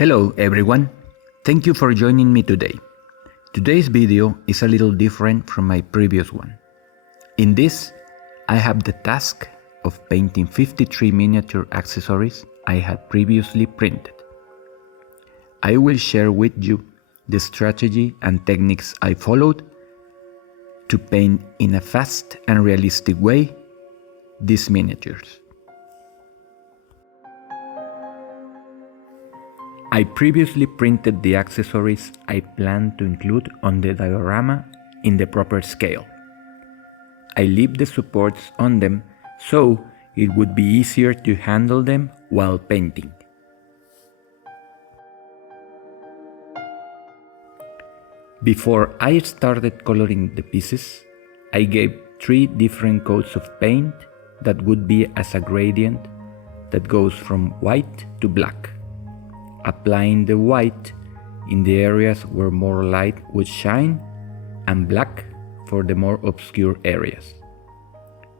Hello everyone, thank you for joining me today. Today's video is a little different from my previous one. In this, I have the task of painting 53 miniature accessories I had previously printed. I will share with you the strategy and techniques I followed to paint in a fast and realistic way these miniatures. I previously printed the accessories I planned to include on the diorama in the proper scale. I leave the supports on them so it would be easier to handle them while painting. Before I started coloring the pieces, I gave 3 different coats of paint that would be as a gradient that goes from white to black, applying the white in the areas where more light would shine and black for the more obscure areas,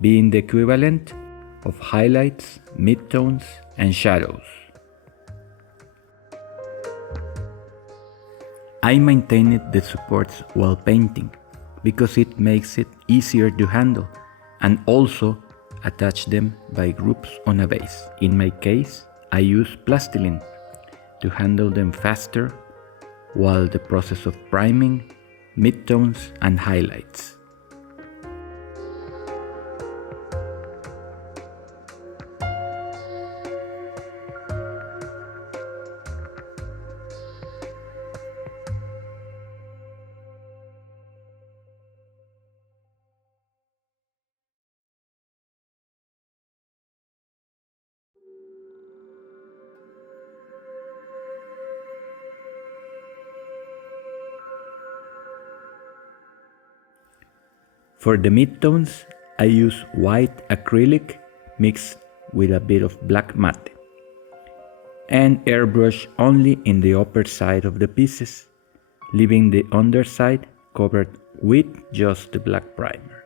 being the equivalent of highlights, midtones, and shadows. I maintained the supports while painting because it makes it easier to handle, and also attach them by groups on a base. In my case, I use plastilin to handle them faster while the process of priming, midtones, and highlights. For the midtones, I use white acrylic mixed with a bit of black matte, and airbrush only in the upper side of the pieces, leaving the underside covered with just the black primer.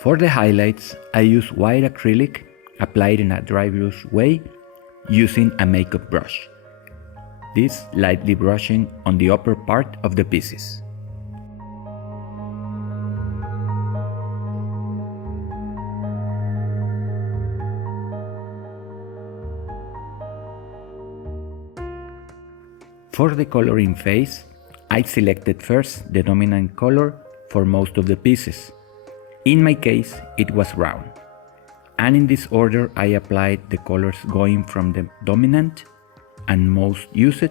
For the highlights, I use white acrylic applied in a dry brush way using a makeup brush, this lightly brushing on the upper part of the pieces. For the coloring phase, I selected first the dominant color for most of the pieces. In my case, it was brown, and in this order I applied the colors going from the dominant and most used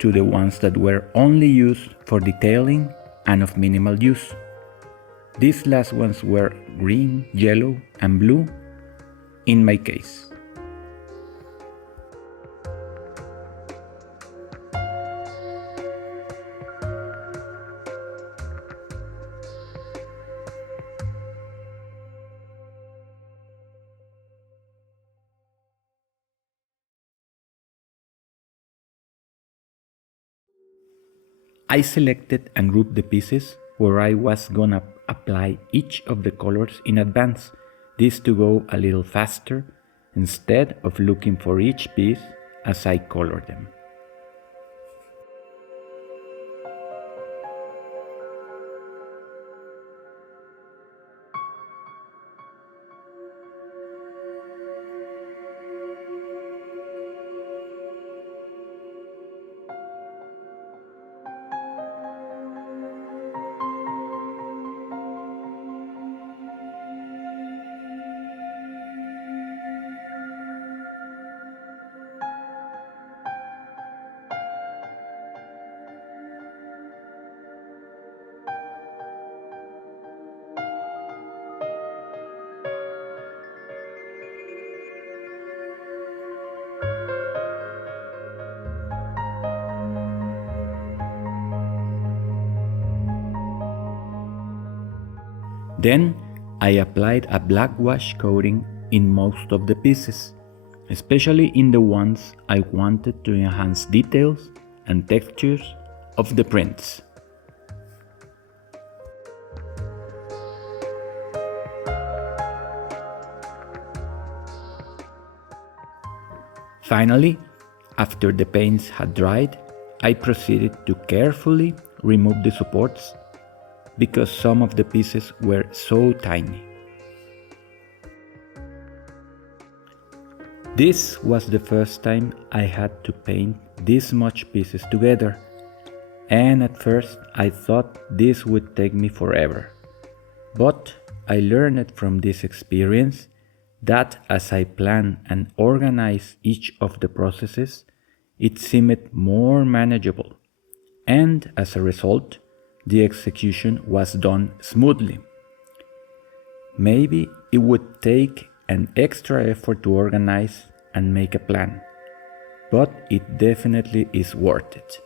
to the ones that were only used for detailing and of minimal use. These last ones were green, yellow, and blue in my case. I selected and grouped the pieces where I was gonna apply each of the colors in advance, this to go a little faster instead of looking for each piece as I color them. Then I applied a black wash coating in most of the pieces, especially in the ones I wanted to enhance details and textures of the prints. Finally, after the paints had dried, I proceeded to carefully remove the supports because some of the pieces were so tiny. This was the first time I had to paint this much pieces together, and at first I thought this would take me forever. But I learned from this experience that as I plan and organize each of the processes, it seemed more manageable, and as a result, the execution was done smoothly. Maybe it would take an extra effort to organize and make a plan, but it definitely is worth it.